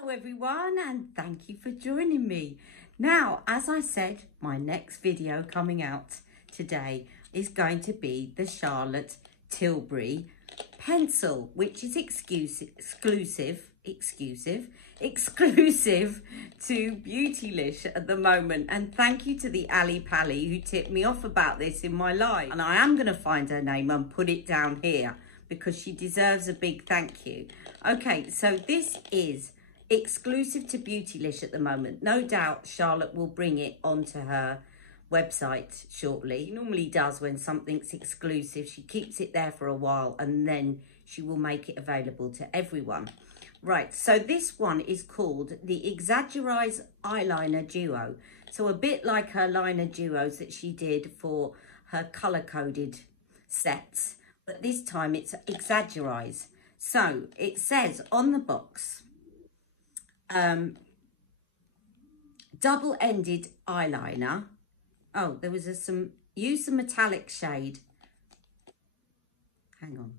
Hello everyone, and thank you for joining me. Now, as I said, my next video coming out today is going to be the Charlotte Tilbury pencil, which is exclusive to Beautylish at the moment. And thank you to the Ali Pallies who tipped me off about this in my live. And I am going to find her name and put it down here because she deserves a big thank you. Okay, so this is exclusive to Beautylish at the moment. No doubt Charlotte will bring it onto her website shortly. She normally does when something's exclusive. She keeps it there for a while and then she will make it available to everyone. Right, so this one is called the Exaggerase Eyeliner Duo. So a bit like her liner duos that she did for her colour-coded sets, but this time it's Exaggereyes. So it says on the box, double-ended eyeliner. Oh, there was use a metallic shade. Hang on.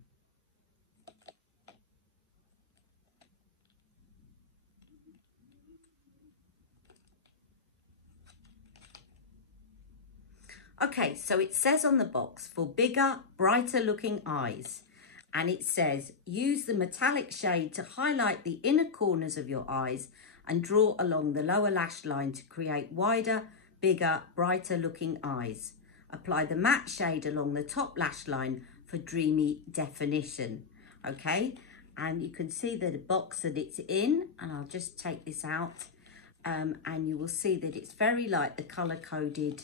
Okay, so it says on the box, for bigger, brighter looking eyes. And it says, use the metallic shade to highlight the inner corners of your eyes and draw along the lower lash line to create wider, bigger, brighter looking eyes. Apply the matte shade along the top lash line for dreamy definition. Okay, and you can see the box that it's in, and I'll just take this out and you will see that it's very like the colour-coded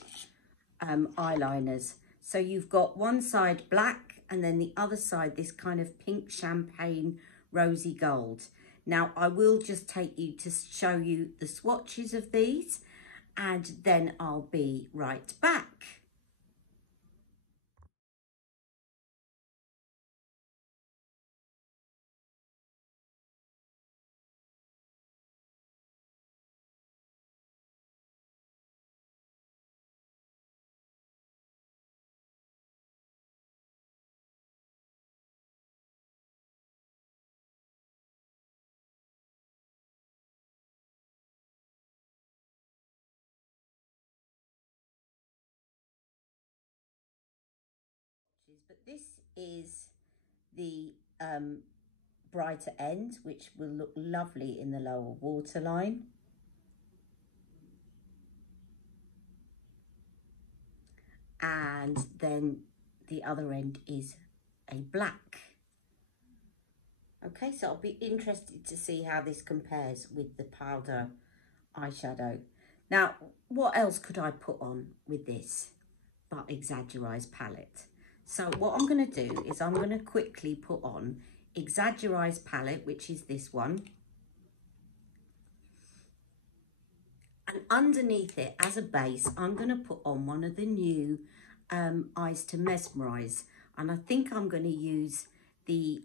eyeliners. So you've got one side black and then the other side this kind of pink champagne rosy gold. Now I will just take you to show you the swatches of these and then I'll be right back. But this is the brighter end, which will look lovely in the lower waterline. And then the other end is a black. Okay, so I'll be interested to see how this compares with the powder eyeshadow. Now, what else could I put on with this but Exaggerase palette? So what I'm going to do is I'm going to quickly put on Exaggerase palette, which is this one. And underneath it, as a base, I'm going to put on one of the new Eyes to Mesmerise. And I think I'm going to use the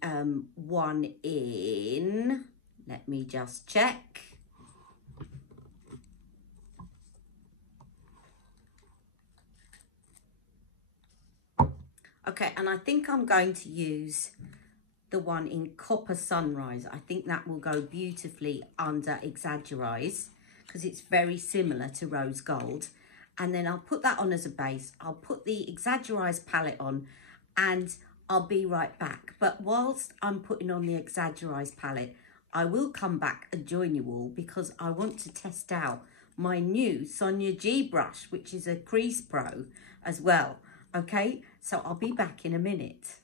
one in, let me just check. Okay, and I think I'm going to use the one in Copper Sunrise. I think that will go beautifully under Exaggerase because it's very similar to Rose Gold. And then I'll put that on as a base. I'll put the Exaggerase palette on and I'll be right back. But whilst I'm putting on the Exaggerase palette, I will come back and join you all because I want to test out my new Sonia G brush, which is a Crease Pro as well. Okay, so I'll be back in a minute.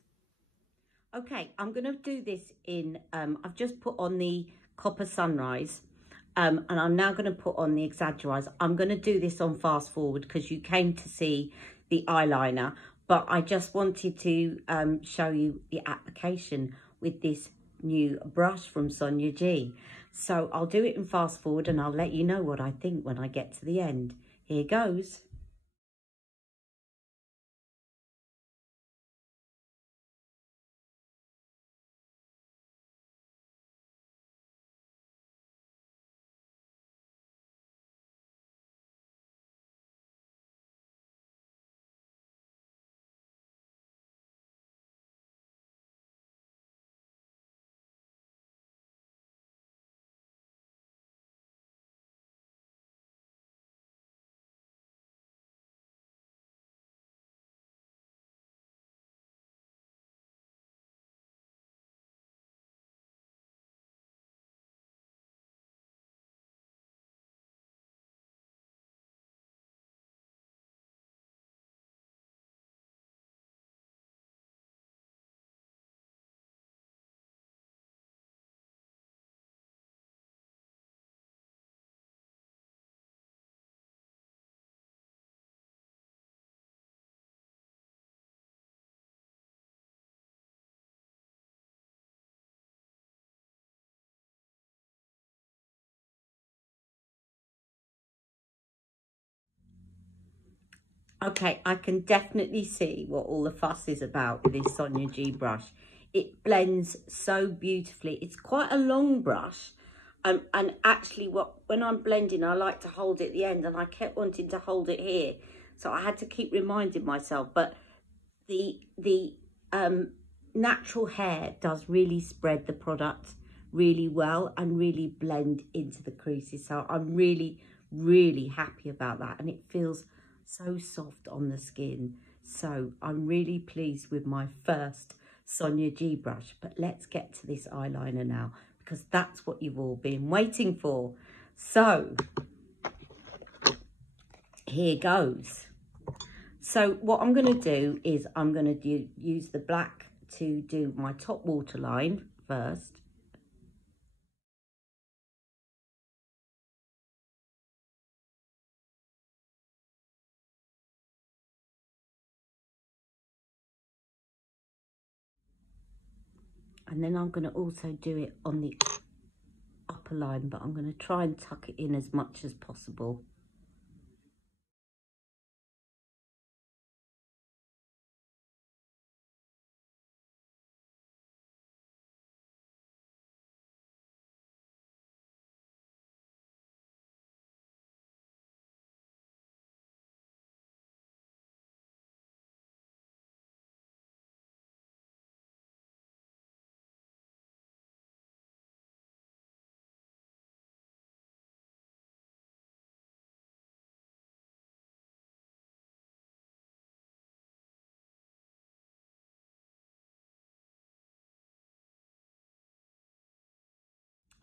Okay, I'm going to do this in, I've just put on the Copper Sunrise and I'm now going to put on the Exaggerase. I'm going to do this on fast forward because you came to see the eyeliner, but I just wanted to show you the application with this new brush from Sonia G. So I'll do it in fast forward and I'll let you know what I think when I get to the end. Here goes. Okay, I can definitely see what all the fuss is about with this Sonia G brush. It blends so beautifully. It's quite a long brush. And actually, when I'm blending, I like to hold it at the end, and I kept wanting to hold it here. So I had to keep reminding myself. But the natural hair does really spread the product really well and really blend into the creases. So I'm really, really happy about that. And it feels so soft on the skin. So I'm really pleased with my first Sonia G brush. But let's get to this eyeliner now, because that's what you've all been waiting for. So here goes. So what I'm going to do is I'm going to use the black to do my top waterline first. And then I'm going to also do it on the upper line, but I'm going to try and tuck it in as much as possible.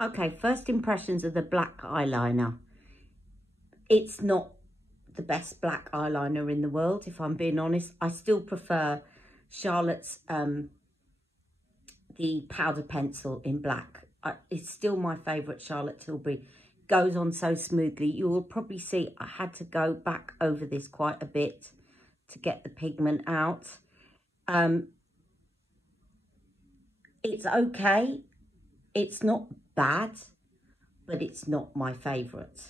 Okay, first impressions of the black eyeliner. It's not the best black eyeliner in the world, if I'm being honest. I still prefer Charlotte's the powder pencil in black. It's still my favourite Charlotte Tilbury. Goes on so smoothly. You will probably see I had to go back over this quite a bit to get the pigment out. It's okay. It's not bad, but it's not my favourite.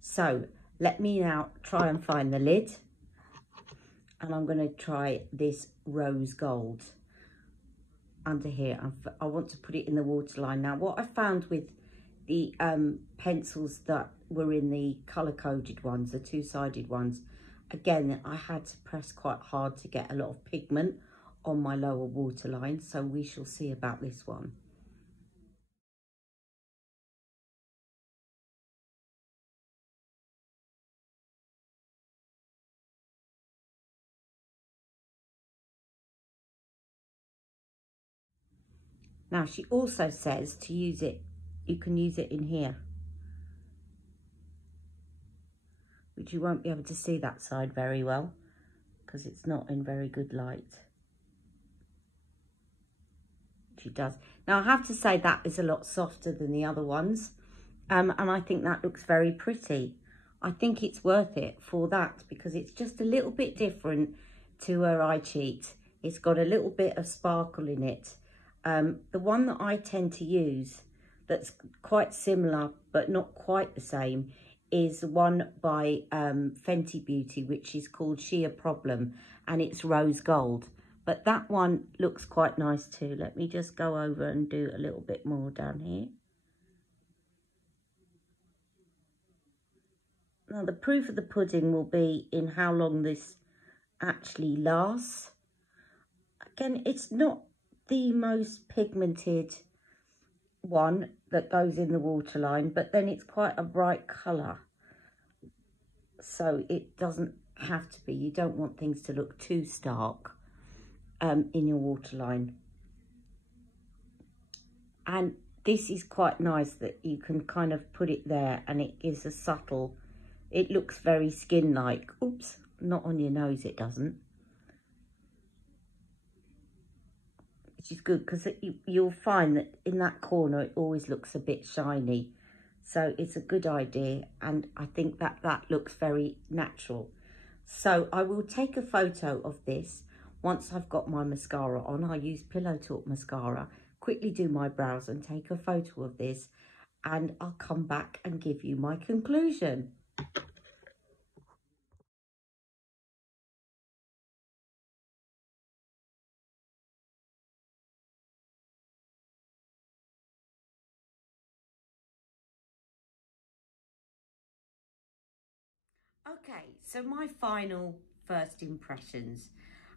So let me now try and find the lid. And I'm going to try this rose gold under here. I want to put it in the waterline. Now, what I found with the pencils that were in the colour-coded ones, the two-sided ones, again, I had to press quite hard to get a lot of pigment on my lower waterline. So we shall see about this one. Now, she also says to use it, you can use it in here, which you won't be able to see that side very well because it's not in very good light. She does. Now, I have to say that is a lot softer than the other ones, and I think that looks very pretty. I think it's worth it for that because it's just a little bit different to her eye cheat. It's got a little bit of sparkle in it. The one that I tend to use that's quite similar but not quite the same is one by Fenty Beauty, which is called Sheer Problem, and it's rose gold. But that one looks quite nice too. Let me just go over and do a little bit more down here. Now, the proof of the pudding will be in how long this actually lasts. Again, it's not the most pigmented one that goes in the waterline, but then it's quite a bright colour. So it doesn't have to be. You don't want things to look too stark in your waterline. And this is quite nice that you can kind of put it there and it gives a subtle, it looks very skin-like. Oops, not on your nose it doesn't. Which is good because you'll find that in that corner it always looks a bit shiny. So it's a good idea, and I think that that looks very natural. So I will take a photo of this once I've got my mascara on. I use Pillow Talk mascara, quickly do my brows and take a photo of this, and I'll come back and give you my conclusion. Okay, so my final first impressions.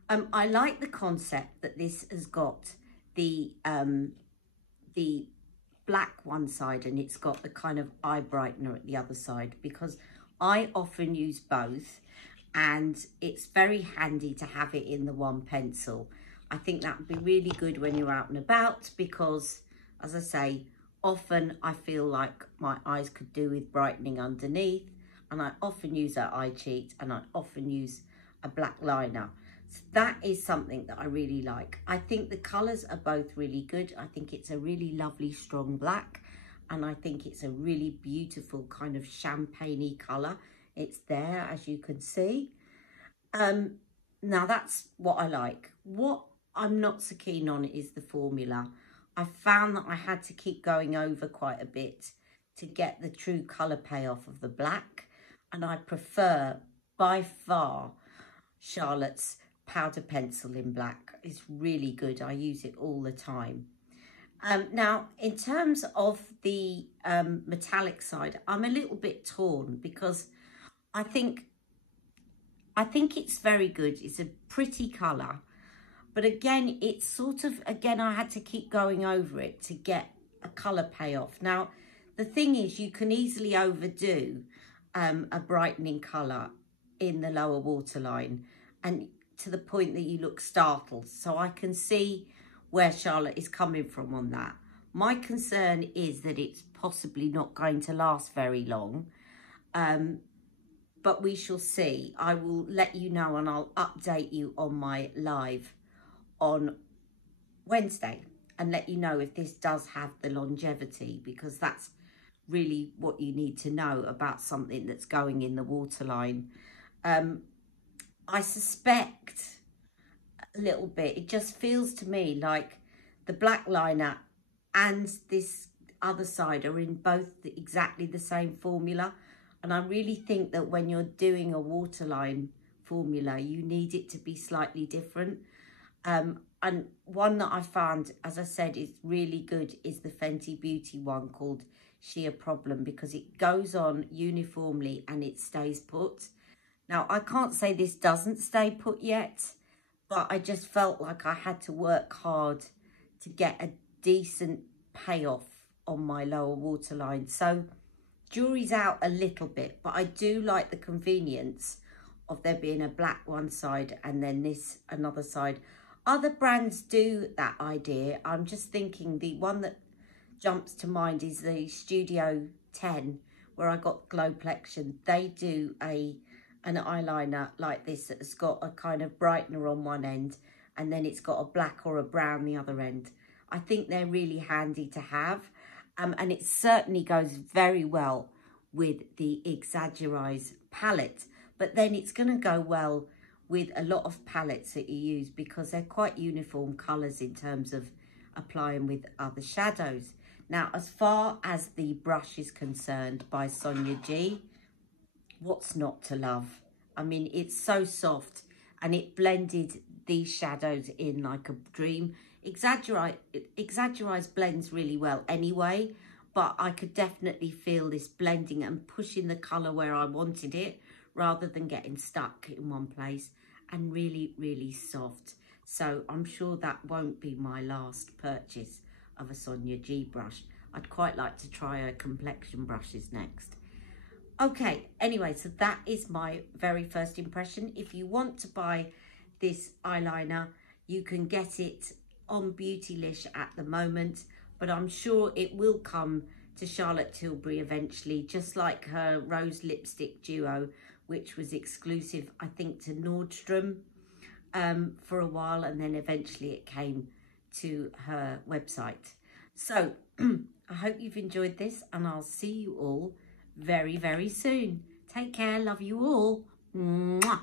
I like the concept that this has got the black one side and it's got the kind of eye brightener at the other side, because I often use both and it's very handy to have it in the one pencil. I think that would be really good when you're out and about, because as I say, often I feel like my eyes could do with brightening underneath, and I often use an eye cheat and I often use a black liner. So that is something that I really like. I think the colours are both really good. I think it's a really lovely strong black, and I think it's a really beautiful kind of champagne-y colour. It's there, as you can see. Now that's what I like. What I'm not so keen on is the formula. I found that I had to keep going over quite a bit to get the true colour payoff of the black, and I prefer by far Charlotte's powder pencil in black. It's really good. I use it all the time. Now, in terms of the metallic side, I'm a little bit torn, because I think it's very good. It's a pretty colour. But again, it's sort of, again, I had to keep going over it to get a colour payoff. Now, the thing is, you can easily overdo a brightening colour in the lower waterline, and to the point that you look startled. So I can see where Charlotte is coming from on that. My concern is that it's possibly not going to last very long. But we shall see. I will let you know, and I'll update you on my live on Wednesday and let you know if this does have the longevity, because that's really what you need to know about something that's going in the waterline. I suspect a little bit, it just feels to me like the black liner and this other side are in both exactly the same formula. And I really think that when you're doing a waterline formula, you need it to be slightly different. And one that I found, as I said, is really good is the Fenty Beauty one called Sheer Problem, because it goes on uniformly and it stays put. Now, I can't say this doesn't stay put yet, but I just felt like I had to work hard to get a decent payoff on my lower waterline. So jury's out a little bit, but I do like the convenience of there being a black one side and then this another side. Other brands do that idea. I'm just thinking the one that jumps to mind is the Studio 10, where I got Glowplexion. They do an eyeliner like this that's got a kind of brightener on one end, and then it's got a black or a brown the other end. I think they're really handy to have, and it certainly goes very well with the Exaggereyes palette. But then it's going to go well with a lot of palettes that you use, because they're quite uniform colours in terms of applying with other shadows. Now, as far as the brush is concerned by Sonia G, what's not to love? I mean, it's so soft and it blended these shadows in like a dream. Exaggereyes blends really well anyway, but I could definitely feel this blending and pushing the colour where I wanted it, rather than getting stuck in one place, and really, really soft. So I'm sure that won't be my last purchase of a Sonia G brush. I'd quite like to try her complexion brushes next. Okay, anyway, so that is my very first impression. If you want to buy this eyeliner, you can get it on Beautylish at the moment, but I'm sure it will come to Charlotte Tilbury eventually, just like her Rose Lipstick Duo, which was exclusive, I think, to Nordstrom for a while, and then eventually it came to her website. So I hope you've enjoyed this, and I'll see you all very, very soon. Take care. Love you all. Mwah.